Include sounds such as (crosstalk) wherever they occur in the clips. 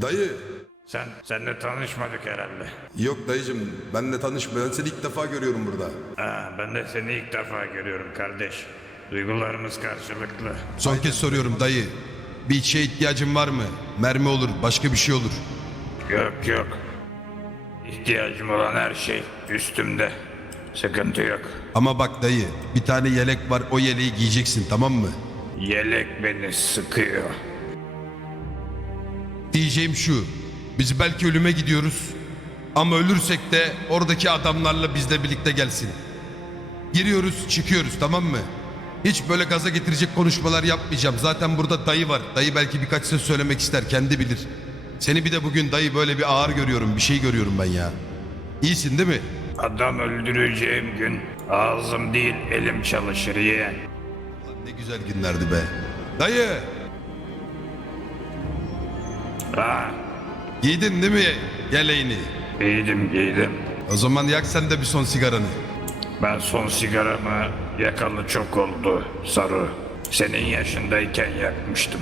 Dayı. Sen, senle tanışmadık herhalde. Yok dayıcım benle tanışma. Ben seni ilk defa görüyorum burada. Ha, ben de seni ilk defa görüyorum kardeş. Duygularımız karşılıklı. Son kez soruyorum dayı. Bir şeye ihtiyacın var mı? Mermi olur, başka bir şey olur. Yok yok. İhtiyacım olan her şey üstümde. Sıkıntı yok. Ama bak dayı, bir tane yelek var o yeleği giyeceksin tamam mı? Yelek beni sıkıyor. Diyeceğim şu. Biz belki ölüme gidiyoruz. Ama ölürsek de oradaki adamlarla bizle birlikte gelsin. Giriyoruz çıkıyoruz tamam mı? Hiç böyle gaza getirecek konuşmalar yapmayacağım. Zaten burada dayı var. Dayı belki birkaç söz söylemek ister kendi bilir. Seni bir de bugün dayı böyle bir ağır görüyorum. Bir şey görüyorum ben ya. İyisin değil mi? Adam öldüreceğim gün ağzım değil elim çalışır yeğen. Lan ne güzel günlerdi be. Dayı Ha, giydin değil mi yeleğini? giydim giydim. O zaman yak sen de bir son sigaranı. Ben son sigaramı yakalı çok oldu Saru. Senin yaşındayken yakmıştım.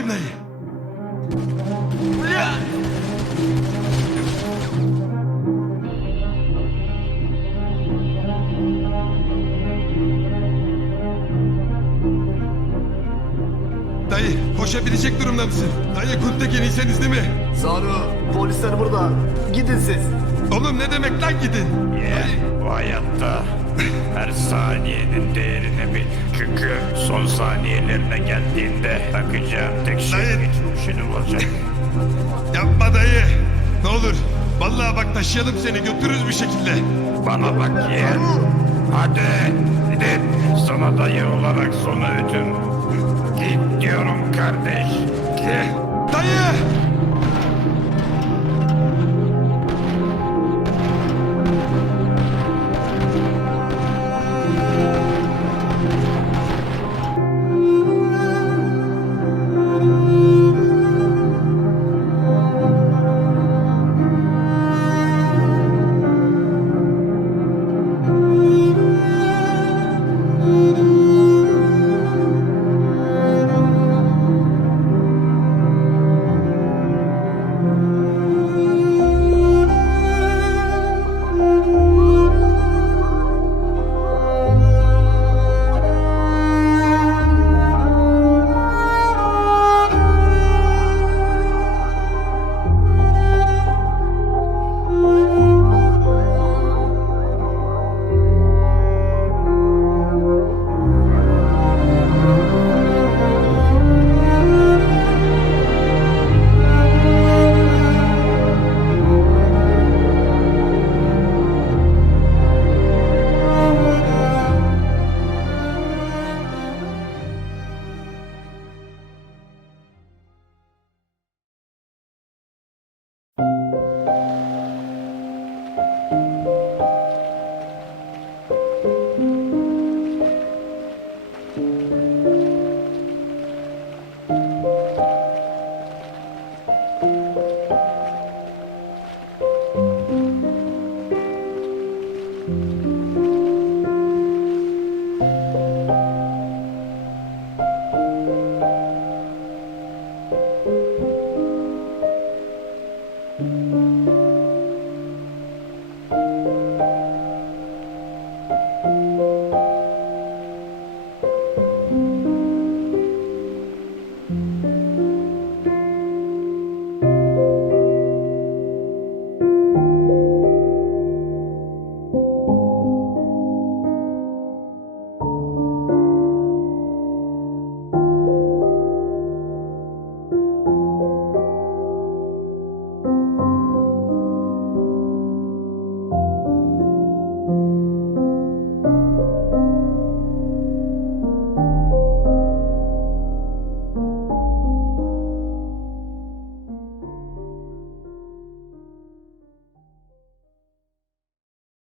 İbneyi. Dayı koşabilecek durumda mısın? Dayı Kuntekin iyiyseniz değil mi? Saru, polisler burada. Gidin siz. Oğlum ne demek lan gidin? Yeğen bu hayatta her saniyenin değerini bil. Çünkü son saniyelerine geldiğinde takacağın tek şey Dayı. geçmişini olacak. (laughs) Yapma dayı. Ne olur. Vallahi bak taşıyalım seni götürürüz bir şekilde. Bana bak yeğen. Hadi gidin. Sana dayı olarak son öğütüm. Git diyorum kardeş. Git. Dayı!